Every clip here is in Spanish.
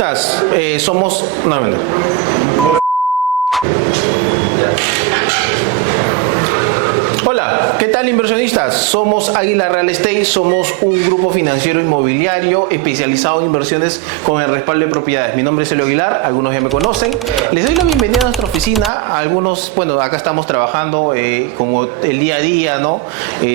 inversionistas, somos... No, no. Hola, ¿qué tal inversionistas? Somos Águila Real Estate, somos un grupo financiero inmobiliario especializado en inversiones con el respaldo de propiedades. Mi nombre es Elio Aguilar, algunos ya me conocen. Les doy la bienvenida a nuestra oficina. Algunos, bueno, acá estamos trabajando como el día a día, ¿no?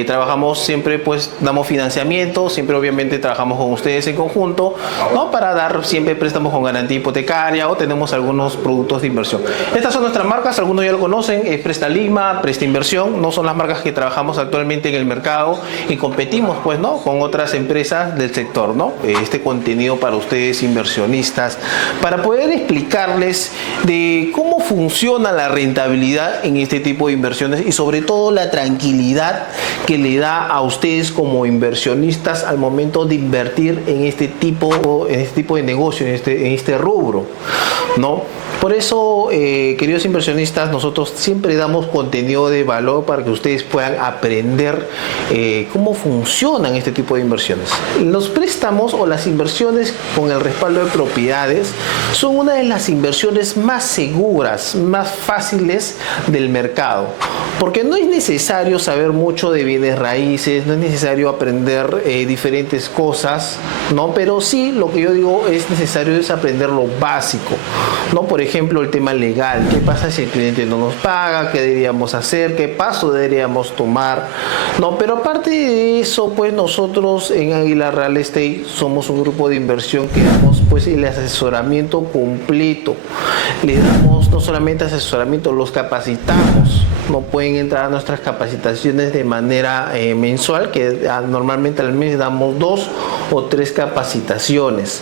Trabajamos siempre, pues, damos financiamiento, siempre obviamente trabajamos con ustedes en conjunto, ¿no? Para dar siempre préstamos con garantía hipotecaria o tenemos algunos productos de inversión. Estas son nuestras marcas, algunos ya lo conocen, es Presta Lima, Presta Inversión, no son las marcas que trabajamos actualmente en el mercado y competimos, pues, ¿no? Con otras empresas del sector, ¿no? Este contenido para ustedes inversionistas, para poder explicarles de cómo funciona la rentabilidad en este tipo de inversiones y sobre todo la tranquilidad que le da a ustedes como inversionistas al momento de invertir en este tipo de negocio, en este rubro, ¿no? Por eso, queridos inversionistas, nosotros siempre damos contenido de valor para que ustedes puedan aprender cómo funcionan este tipo de inversiones. Los préstamos o las inversiones con el respaldo de propiedades son una de las inversiones más seguras, más fáciles del mercado, porque no es necesario saber mucho de bienes raíces, no es necesario aprender diferentes cosas, ¿no? Pero sí, lo que yo digo es necesario es aprender lo básico, ¿no? Por ejemplo, el tema legal. ¿Qué pasa si el cliente no nos paga? ¿Qué deberíamos hacer? ¿Qué paso deberíamos tomar? No, pero aparte de eso, pues nosotros en Águila Real Estate somos un grupo de inversión que damos, pues, el asesoramiento completo. Le damos no solamente asesoramiento, los capacitamos. No pueden entrar a nuestras capacitaciones de manera mensual, que normalmente al mes damos 2 o 3 capacitaciones,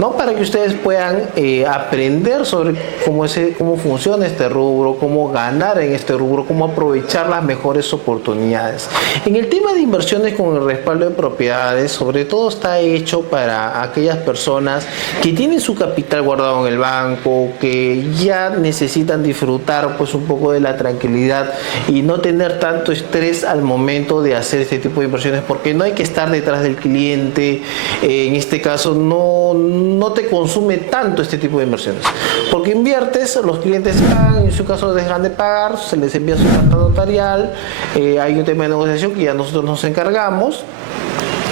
¿no? Para que ustedes puedan aprender sobre cómo funciona este rubro, cómo ganar en este rubro, cómo aprovechar las mejores oportunidades. En el tema de inversiones con el respaldo de propiedades, sobre todo está hecho para aquellas personas que tienen su capital guardado en el banco, que ya necesitan disfrutar, pues, un poco de la tranquilidad y no tener tanto estrés al momento de hacer este tipo de inversiones, porque no hay que estar detrás del cliente. En este caso no te consume tanto este tipo de inversiones, porque inviertes, los clientes pagan, en su caso dejan de pagar, se les envía su carta notarial, hay un tema de negociación que ya nosotros nos encargamos,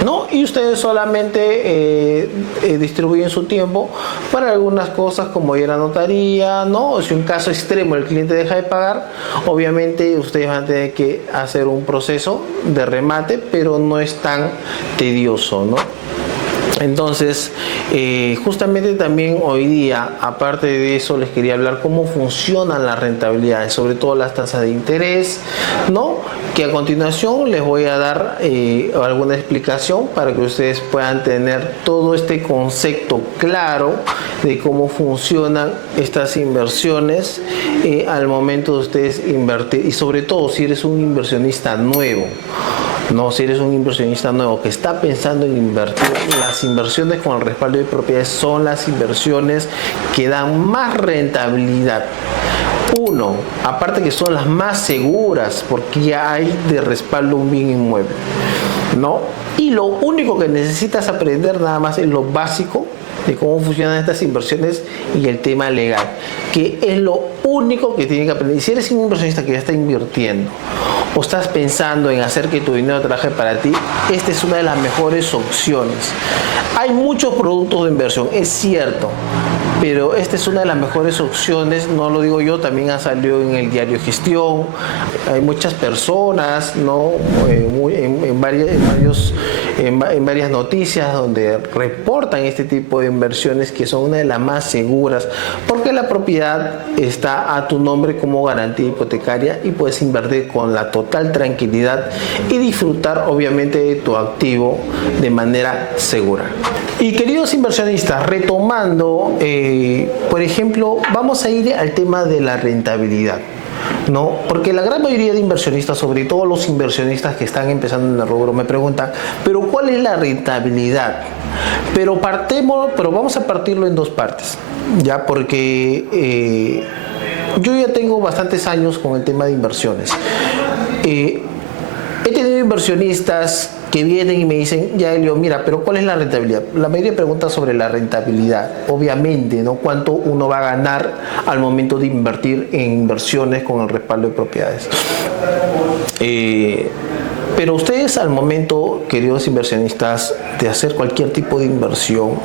¿no? Y ustedes solamente distribuyen su tiempo para algunas cosas como ir a notaría, ¿no? Si un caso extremo el cliente deja de pagar, obviamente ustedes van a tener que hacer un proceso de remate, pero no es tan tedioso, ¿no? Entonces, justamente también hoy día, aparte de eso, les quería hablar cómo funcionan las rentabilidades, sobre todo las tasas de interés, ¿no? Que a continuación les voy a dar alguna explicación para que ustedes puedan tener todo este concepto claro de cómo funcionan estas inversiones al momento de ustedes invertir, y sobre todo si eres un inversionista nuevo. No, si eres un inversionista nuevo que está pensando en invertir, las inversiones con el respaldo de propiedades son las inversiones que dan más rentabilidad. Uno, aparte que son las más seguras porque ya hay de respaldo un bien inmueble, ¿no? Y lo único que necesitas aprender nada más es lo básico de cómo funcionan estas inversiones y el tema legal, que es lo único que tienen que aprender. Y si eres un inversionista que ya está invirtiendo o estás pensando en hacer que tu dinero trabaje para ti, esta es una de las mejores opciones. Hay muchos productos de inversión, es cierto, pero esta es una de las mejores opciones, no lo digo yo, también ha salido en el diario Gestión. Hay muchas personas, ¿no? En varias noticias donde reportan este tipo de inversiones que son una de las más seguras, porque la propiedad está a tu nombre como garantía hipotecaria y puedes invertir con la total tranquilidad y disfrutar obviamente de tu activo de manera segura. Y queridos inversionistas, retomando, por ejemplo, vamos a ir al tema de la rentabilidad, ¿no? Porque la gran mayoría de inversionistas, sobre todo los inversionistas que están empezando en el rubro, me preguntan, ¿pero cuál es la rentabilidad? Pero vamos a partirlo en dos partes, ¿ya? Porque yo ya tengo bastantes años con el tema de inversiones. He tenido inversionistas que vienen y me dicen, ya Elio, mira, pero ¿cuál es la rentabilidad? La mayoría pregunta sobre la rentabilidad, obviamente, ¿no? ¿Cuánto uno va a ganar al momento de invertir en inversiones con el respaldo de propiedades? Pero ustedes al momento, queridos inversionistas, de hacer cualquier tipo de inversión,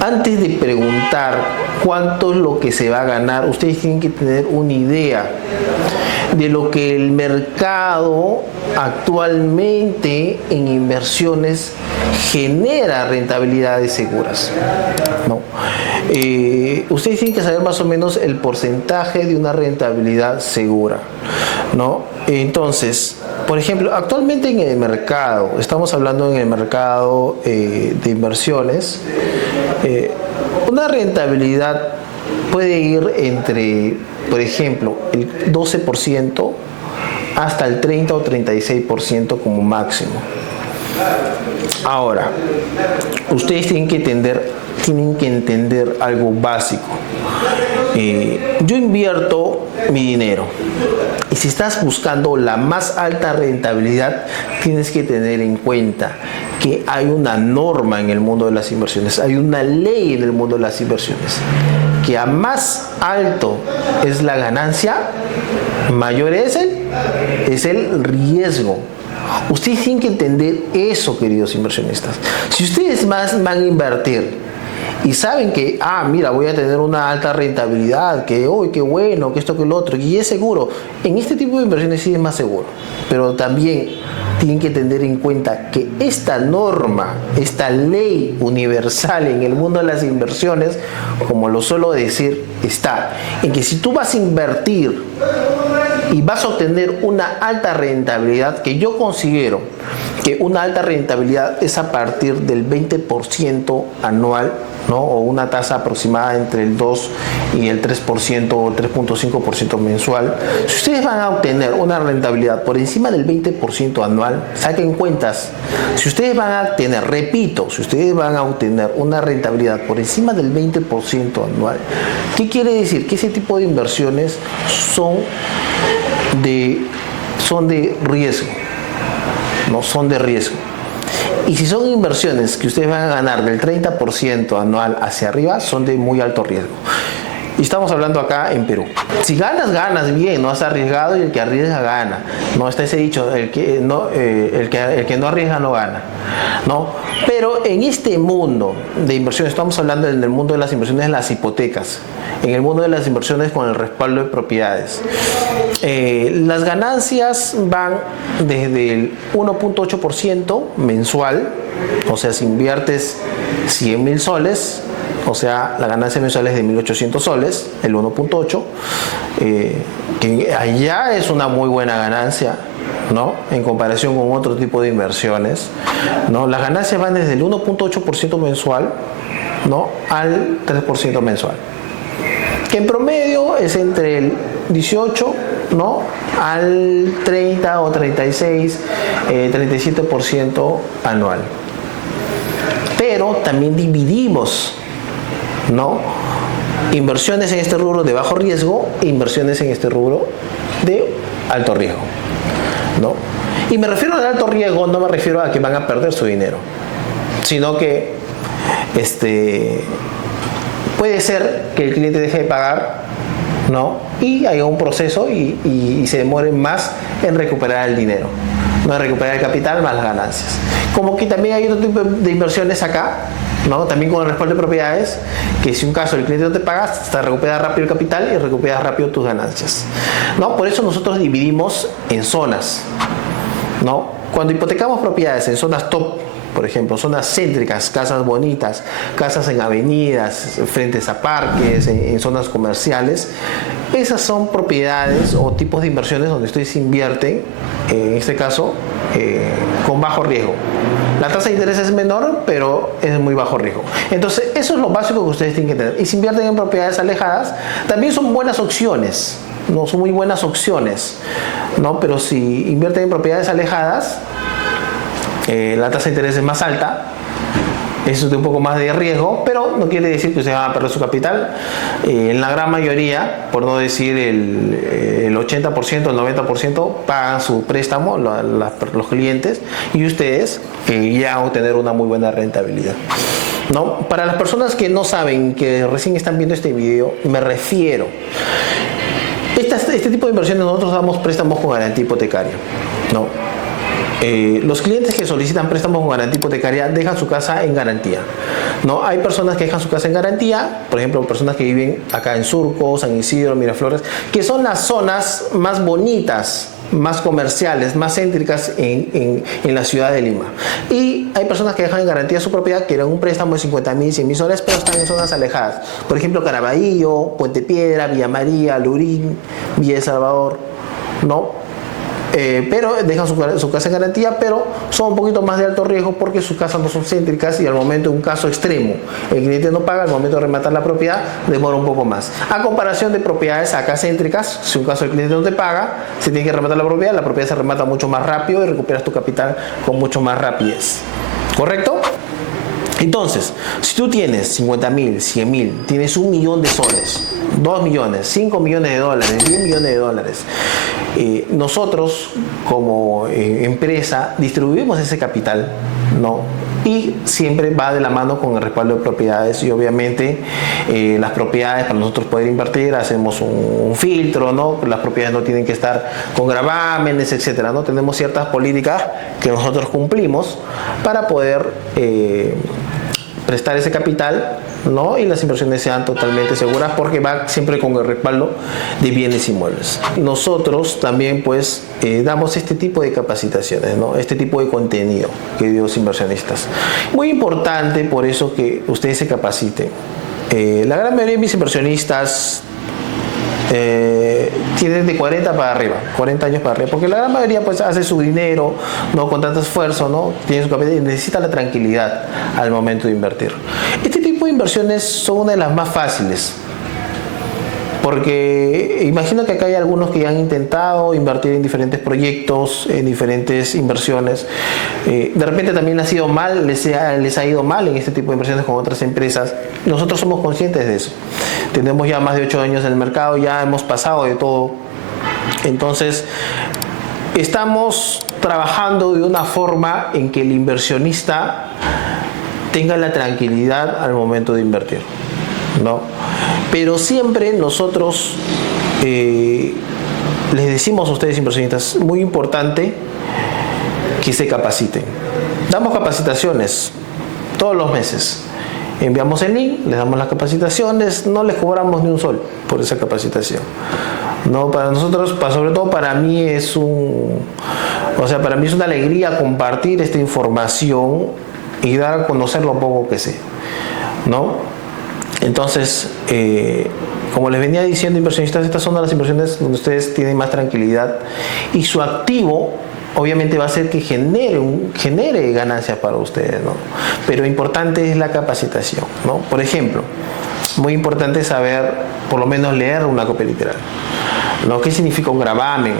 antes de preguntar cuánto es lo que se va a ganar, ustedes tienen que tener una idea de lo que el mercado actualmente en inversiones genera rentabilidades seguras, ¿no? Ustedes tienen que saber más o menos el porcentaje de una rentabilidad segura, ¿no? Entonces, por ejemplo, actualmente en el mercado, estamos hablando en el mercado de inversiones, una rentabilidad puede ir entre, por ejemplo, el 12% hasta el 30 o 36% como máximo. Ahora, ustedes tienen que entender algo básico. Yo invierto mi dinero y si estás buscando la más alta rentabilidad, tienes que tener en cuenta que hay una norma en el mundo de las inversiones, hay una ley en el mundo de las inversiones, que a más alto es la ganancia, mayor es el riesgo. Ustedes tienen que entender eso, queridos inversionistas. Si ustedes van a invertir y saben que, mira, voy a tener una alta rentabilidad, que hoy, qué bueno, que esto, que lo otro, y es seguro, en este tipo de inversiones sí es más seguro, pero también tienen que tener en cuenta que esta norma, esta ley universal en el mundo de las inversiones, como lo suelo decir, está en que si tú vas a invertir y vas a obtener una alta rentabilidad, que yo considero que una alta rentabilidad es a partir del 20% anual, ¿no? O una tasa aproximada entre el 2 y el 3% o 3.5% mensual. Si ustedes van a obtener una rentabilidad por encima del 20% anual, saquen cuentas. Si ustedes van a obtener, repito, si ustedes van a obtener una rentabilidad por encima del 20% anual, ¿qué quiere decir? Que ese tipo de inversiones son de riesgo, no son de riesgo. Y si son inversiones que ustedes van a ganar del 30% anual hacia arriba, son de muy alto riesgo. Y estamos hablando acá en Perú. Si ganas, ganas bien, no has arriesgado y el que arriesga gana. No está ese dicho, el que no arriesga no gana, ¿no? Pero en este mundo de inversiones, estamos hablando en el mundo de las inversiones en las hipotecas, en el mundo de las inversiones con el respaldo de propiedades. Las ganancias van desde el 1.8% mensual, o sea, si inviertes 100.000 soles, o sea, la ganancia mensual es de 1.800 soles, el 1.8, que allá es una muy buena ganancia, ¿no? En comparación con otro tipo de inversiones, ¿no? Las ganancias van desde el 1.8% mensual, ¿no? al 3% mensual, que en promedio es entre el 18, ¿no? al 30 o 36, 37% anual. Pero también dividimos, ¿no? Inversiones en este rubro de bajo riesgo e inversiones en este rubro de alto riesgo, ¿no? Y me refiero al alto riesgo, no me refiero a que van a perder su dinero, sino que puede ser que el cliente deje de pagar, ¿no? Y haya un proceso y se demore más en recuperar el dinero, no en recuperar el capital más las ganancias. Como que también hay otro tipo de inversiones acá, ¿no? También con el respaldo de propiedades, que si un caso el cliente no te paga, te recupera rápido el capital y recuperas rápido tus ganancias, ¿no? Por eso nosotros dividimos en zonas, ¿no? Cuando hipotecamos propiedades en zonas top, por ejemplo, zonas céntricas, casas bonitas, casas en avenidas, frentes a parques, en zonas comerciales, esas son propiedades o tipos de inversiones donde ustedes invierten, en este caso, con bajo riesgo. La tasa de interés es menor, pero es muy bajo riesgo. Entonces, eso es lo básico que ustedes tienen que tener. Y si invierten en propiedades alejadas, también son buenas opciones, no son muy buenas opciones, ¿no? Pero si invierten en propiedades alejadas, la tasa de interés es más alta, es de un poco más de riesgo, pero no quiere decir que ustedes van a perder su capital. En la gran mayoría, por no decir el 80%, el 90%, pagan su préstamo los clientes y ustedes ya van a obtener una muy buena rentabilidad, ¿no? Para las personas que no saben, que recién están viendo este video, me refiero. Este tipo de inversiones nosotros damos préstamos con garantía hipotecaria, ¿no? Los clientes que solicitan préstamos con garantía hipotecaria dejan su casa en garantía, ¿no? Hay personas que dejan su casa en garantía, por ejemplo, personas que viven acá en Surco, San Isidro, Miraflores, que son las zonas más bonitas, más comerciales, más céntricas en la ciudad de Lima. Y hay personas que dejan en garantía su propiedad, que eran un préstamo de 50.000, 100.000 soles, pero están en zonas alejadas. Por ejemplo, Caraballo, Puente Piedra, Villa María, Lurín, Villa El Salvador, ¿no? Pero dejan su casa en garantía, pero son un poquito más de alto riesgo porque sus casas no son céntricas y al momento de un caso extremo el cliente no paga, al momento de rematar la propiedad demora un poco más. A comparación de propiedades acá céntricas, si un caso el cliente no te paga, se tiene que rematar la propiedad se remata mucho más rápido y recuperas tu capital con mucho más rapidez. ¿Correcto? Entonces, si tú tienes 50.000, 100.000, tienes 1 millón de soles, 2 millones, 5 millones de dólares, 10 millones de dólares, nosotros como empresa distribuimos ese capital, ¿no? Y siempre va de la mano con el respaldo de propiedades y obviamente las propiedades, para nosotros poder invertir, hacemos un filtro, ¿no? Las propiedades no tienen que estar con gravámenes, etcétera, ¿no? Tenemos ciertas políticas que nosotros cumplimos para poder prestar ese capital, ¿no? Y las inversiones sean totalmente seguras porque va siempre con el respaldo de bienes inmuebles. Nosotros también pues damos este tipo de capacitaciones, ¿no? Este tipo de contenido, queridos inversionistas. Muy importante por eso que ustedes se capaciten. La gran mayoría de mis inversionistas tienen de 40 para arriba, 40 años para arriba, porque la gran mayoría pues hace su dinero, no con tanto esfuerzo, ¿no? Tiene su capital y necesita la tranquilidad al momento de invertir. Este tipo de inversiones son una de las más fáciles, porque imagino que acá hay algunos que ya han intentado invertir en diferentes proyectos, en diferentes inversiones. De repente también les ha ido mal, les ha ido mal en este tipo de inversiones con otras empresas. Nosotros somos conscientes de eso. Tenemos ya más de 8 años en el mercado, ya hemos pasado de todo. Entonces, estamos trabajando de una forma en que el inversionista tenga la tranquilidad al momento de invertir, ¿no? Pero siempre nosotros les decimos a ustedes inversionistas, muy importante que se capaciten. Damos capacitaciones todos los meses. Enviamos el link, les damos las capacitaciones, no les cobramos ni un sol por esa capacitación. No, para nosotros, sobre todo para mí es para mí es una alegría compartir esta información y dar a conocer lo poco que sé, ¿no? Entonces, como les venía diciendo, inversionistas, estas son las inversiones donde ustedes tienen más tranquilidad y su activo obviamente va a ser que genere ganancias para ustedes, ¿no? Pero importante es la capacitación, ¿no? Por ejemplo, muy importante saber, por lo menos leer una copia literal, ¿no? ¿Qué significa un gravamen?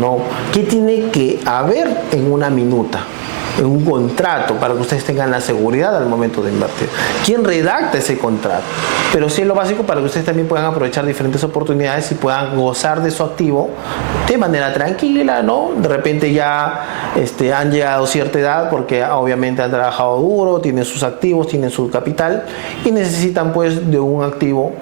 ¿No? ¿Qué tiene que haber en una minuta? En un contrato, para que ustedes tengan la seguridad al momento de invertir. ¿Quién redacta ese contrato? Pero sí es lo básico para que ustedes también puedan aprovechar diferentes oportunidades y puedan gozar de su activo de manera tranquila, ¿no? De repente ya han llegado a cierta edad porque obviamente han trabajado duro, tienen sus activos, tienen su capital y necesitan pues de un activo,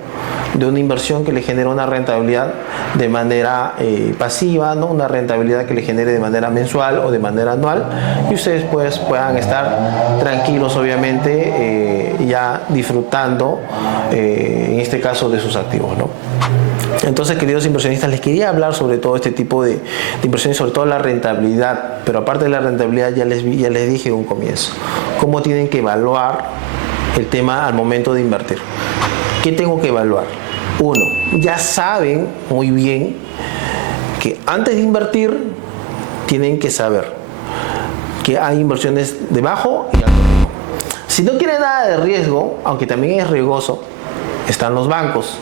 de una inversión que le genere una rentabilidad de manera pasiva, ¿no? Una rentabilidad que le genere de manera mensual o de manera anual y ustedes pues puedan estar tranquilos obviamente ya disfrutando en este caso de sus activos, ¿no? Entonces, queridos inversionistas, les quería hablar sobre todo este tipo de inversiones, sobre todo la rentabilidad, pero aparte de la rentabilidad ya les dije en un comienzo cómo tienen que evaluar el tema al momento de invertir. ¿Qué tengo que evaluar? Uno, ya saben muy bien que antes de invertir tienen que saber que hay inversiones de bajo y alto riesgo. Si no quieren nada de riesgo, aunque también es riesgoso, están los bancos.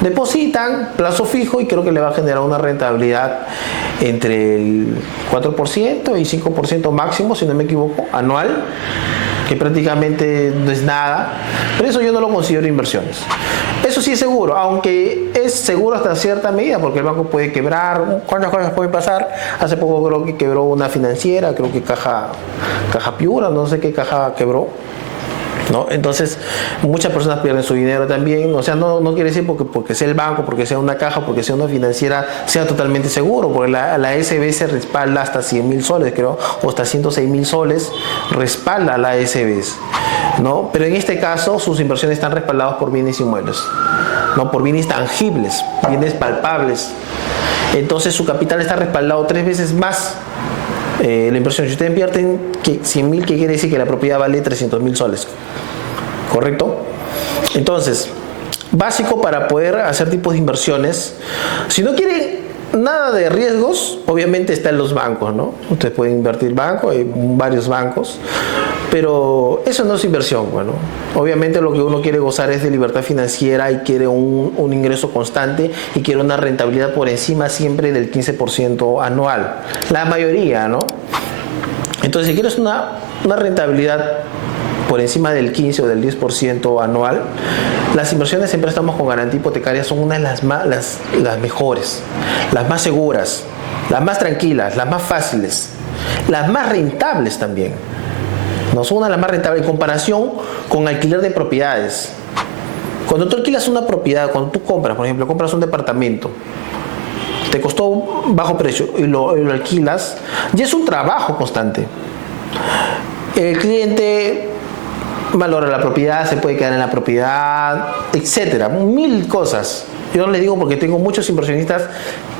Depositan plazo fijo y creo que le va a generar una rentabilidad entre el 4% y 5% máximo, si no me equivoco, anual. que prácticamente no es nada, pero eso yo no lo considero inversiones. Eso sí es seguro, aunque es seguro hasta cierta medida, porque el banco puede quebrar, ¿cuántas cosas pueden pasar? Hace poco creo que quebró una financiera, creo que Caja Piura, no sé qué caja quebró, ¿no? Entonces muchas personas pierden su dinero también. O sea, no quiere decir porque sea el banco, porque sea una caja, porque sea una financiera, sea totalmente seguro, porque la SB se respalda hasta 100.000 soles, creo, o hasta 106.000 soles respalda la SB, ¿no? Pero en este caso sus inversiones están respaldadas por bienes inmuebles, ¿no? Por bienes tangibles, bienes palpables. Entonces su capital está respaldado 3 veces más. La inversión, si ustedes invierten 100.000, ¿qué quiere decir? Que la propiedad vale 300.000 soles, ¿correcto? Entonces, básico para poder hacer tipos de inversiones. Si no quieren nada de riesgos, obviamente está en los bancos, ¿no? Ustedes pueden invertir en banco, hay varios bancos, pero eso no es inversión. Bueno, obviamente lo que uno quiere gozar es de libertad financiera y quiere un ingreso constante y quiere una rentabilidad por encima siempre del 15% anual, la mayoría, ¿no? Entonces, si quieres una rentabilidad por encima del 15 o del 10% anual, las inversiones en préstamos con garantía hipotecaria son una de las mejores, las más seguras, las más tranquilas, las más fáciles, las más rentables también. No son una de las más rentables en comparación con alquiler de propiedades. Cuando tú alquilas una propiedad, cuando tú compras, por ejemplo, compras un departamento, te costó bajo precio y lo alquilas, ya es un trabajo constante. El cliente valora la propiedad, se puede quedar en la propiedad, etcétera, 1000 cosas. Yo les digo porque tengo muchos inversionistas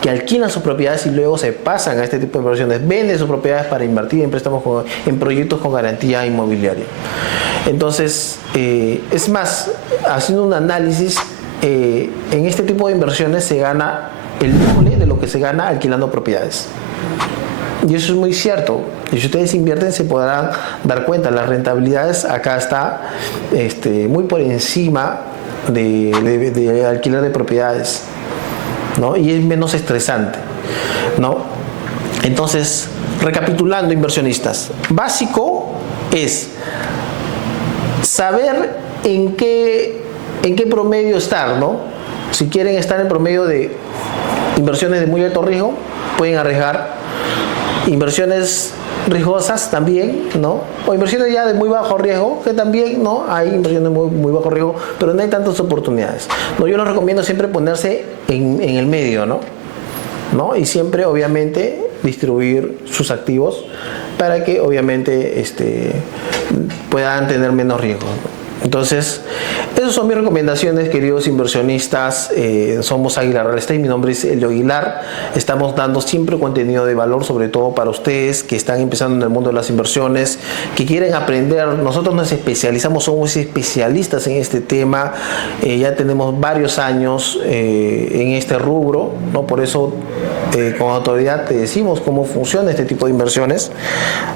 que alquilan sus propiedades y luego se pasan a este tipo de inversiones, venden sus propiedades para invertir en préstamos en proyectos con garantía inmobiliaria. Entonces, es más, haciendo un análisis, en este tipo de inversiones se gana el doble de lo que se gana alquilando propiedades. Y eso es muy cierto. Y si ustedes invierten se podrán dar cuenta, las rentabilidades acá está muy por encima de alquiler de propiedades, ¿no? Y es menos estresante, ¿no? Entonces, recapitulando, inversionistas, básico es saber en qué promedio estar, ¿no? Si quieren estar en promedio de inversiones de muy alto riesgo, pueden arriesgar. Inversiones riesgosas también, ¿no? O inversiones ya de muy bajo riesgo, que también, ¿no? Hay inversiones de muy bajo riesgo, pero no hay tantas oportunidades. No, yo les recomiendo siempre ponerse en el medio, ¿no? Y siempre, obviamente, distribuir sus activos para que, obviamente, puedan tener menos riesgo, ¿no? Entonces, esas son mis recomendaciones, queridos inversionistas. Somos Águila Real Estate, mi nombre es Elio Aguilar. Estamos dando siempre contenido de valor, sobre todo para ustedes que están empezando en el mundo de las inversiones, que quieren aprender. Nosotros nos especializamos, somos especialistas en este tema. Ya tenemos varios años en este rubro, ¿no? Por eso, con autoridad te decimos cómo funciona este tipo de inversiones,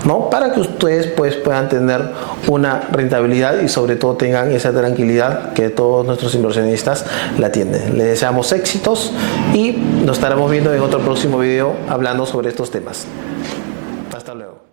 ¿no? Para que ustedes pues puedan tener una rentabilidad y sobre todo tengan esa tranquilidad que todos nuestros inversionistas la tienen. Les deseamos éxitos y nos estaremos viendo en otro próximo video hablando sobre estos temas. Hasta luego.